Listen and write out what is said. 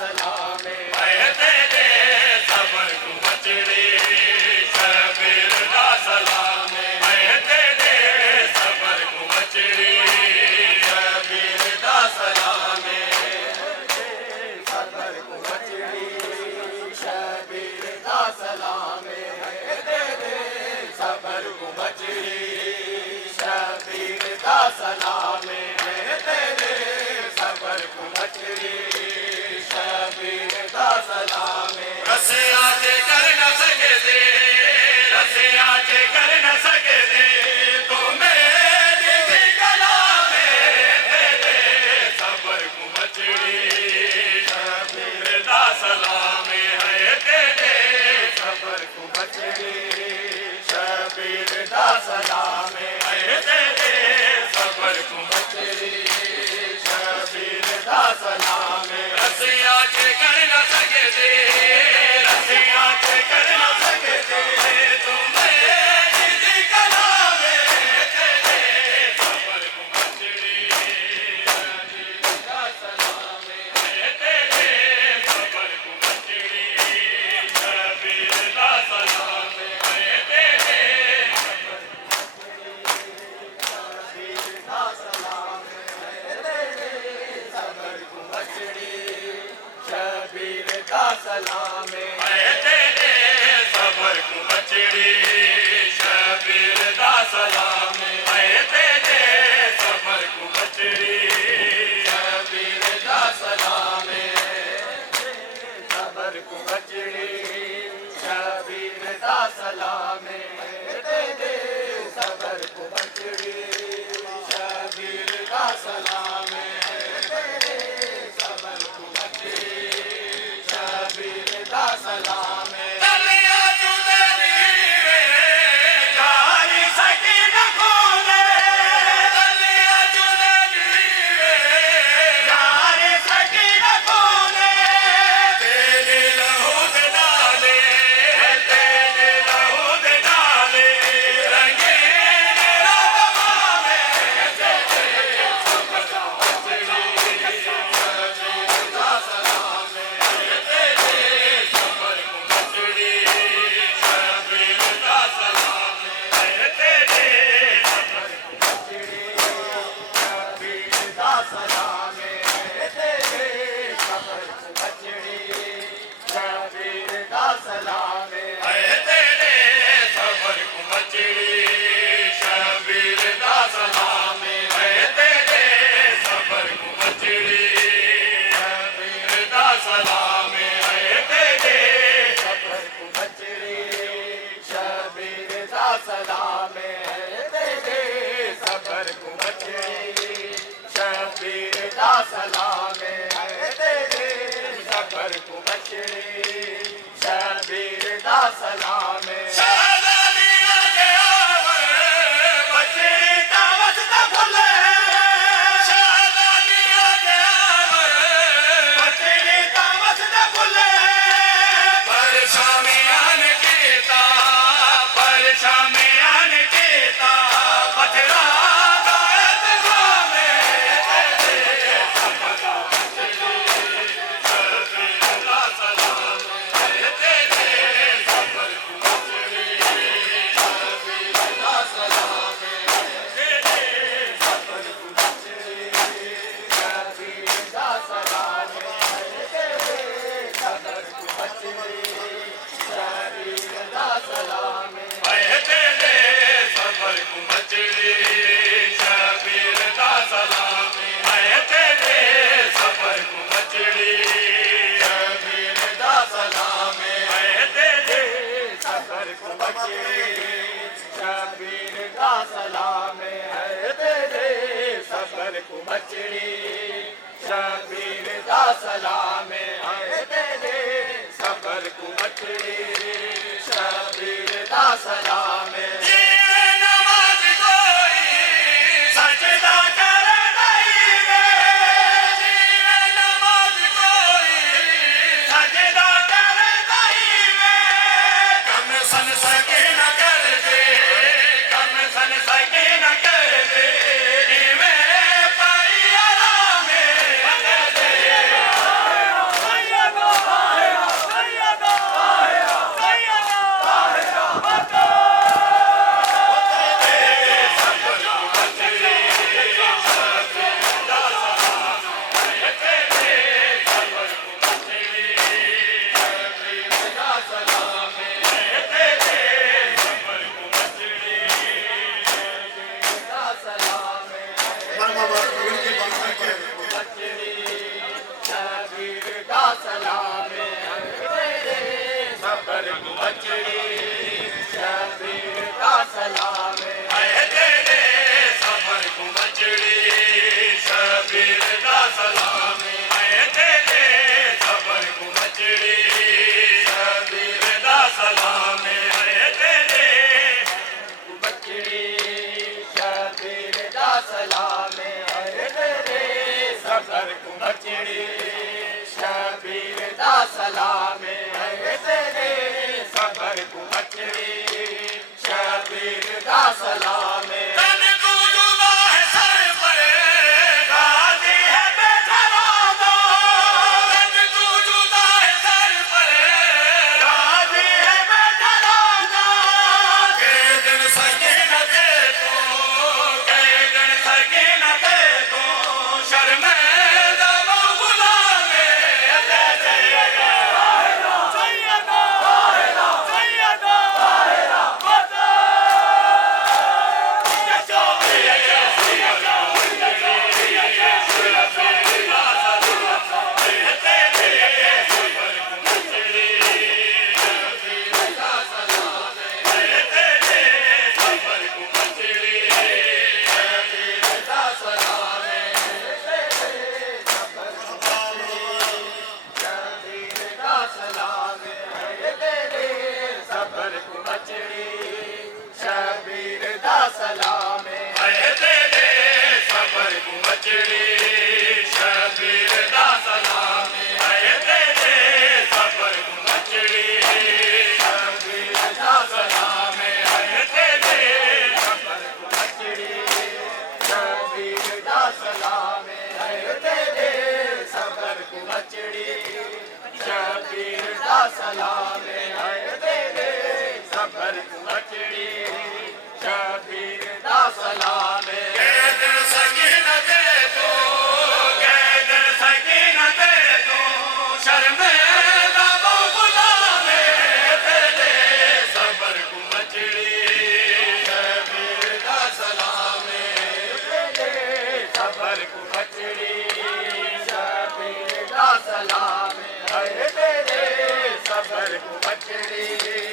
Salameh तेरे सबर को बचड़ी शबीर दा सलामे तेरे सबर को बचड़ी शबीर दा सलामे सबर को बचड़ी शबीर दा सलामे तेरे सबर को बचड़ी शबीर दा सलामे तेरे सबर को बचड़ी शबीर दा सलामे रसे आजे कर न सके दे रसे आजे कर न सके दे तो मेरी भी गला में तेरे सबर को बचड़ी शबीर दा सलामे है तेरे सबर को बचड़ी शबीर दा सलामे तेरे सबर को बचड़ी शबीर दा सलामे रसे आजे कर न सके दे रसे आजे कर न सके दे तो मेरी भी गला में तेरे सबर को बचड़ी शबीर दा सलामे तेरे सबर को बचड़ी शबीर दा सलामे तेरे शबीर दा सलामे सबर को बचड़ी शबीर दा सलामे तेरे सबर को बचड़ी शबीर दा सलामे तेरे सबर को बचड़ी शबीर दा सलामे सबर को बचड़ी शबीर दा सलामे तेरे सबर को बचड़ी शबीर दा सलामे तेरे सबर को बचड़ी शबीर दा सलामे तलिया तुझे नीवे जारी सकी न खोले तलिया तुझे नीवे जारी सकी न खोले तेरे लहू दे डाले तेरे लहू दे डाले रंगीन रात में तेरे सबर को बचड़ी शबीर दा सलामे तेरे सबर को बचड़ी शबीर दा सलामे तेरे सबर को बचड़ी शबीर दा सलामे तेरे सबर को बचड़ी शबीर दा सलामे तेरे सबर को बचड़ी शबीर दा सलामे तेरे सबर को बचड़ी शबीर दा सलामे तेरे सबर को बचड़ी शबीर दा सलामे तेरे सबर को बचड़ी शबीर दा सलामे तेरे सबर को बचड़ी शबीर दा सलामे शादानिया गया बचड़ी का वसदा फुले शादानिया गया बचड़ी का वसदा फुले परशामियान कीता परशामियान कीता बचड़ा गायत गामे तेरे सबर को बचड़ी शबीर दा सलामे तेरे सबर को बचड़ी शबीर दा सलामे तेरे सबर को बचड़ी शबीर दा सलामे तेरे सबर को बचड़ी शबीर दा सलामे तेरे सबर को बचड़ी शबीर दा सलामे तेरे सबर को बचड़ी शबीर दा सलामे तेरे सबर को बचड़ी शबीर दा सलामे तेरे सबर को बचड़ी शबीर दा सलामे तेरे सबर को बचड़ी शबीर दा सलामे नमाज कोई सजदा कर नहीं रे नमाज कोई सजदा कर नहीं रे कम सन सके न कर दे कम सन सके न कर दे मैं पाई आराम में सलाम है तेरे सबर को बचड़ी शबीर दा सलाम है कैदन सकीनत तो कैदन सकीनत तो शर्मिंदा गुलाम तेरे सबर को बचड़ी शबीर दा सलाम है तेरे सबर को बचड़ी शबीर दा सलाम है तेरे सबर को बचड़ी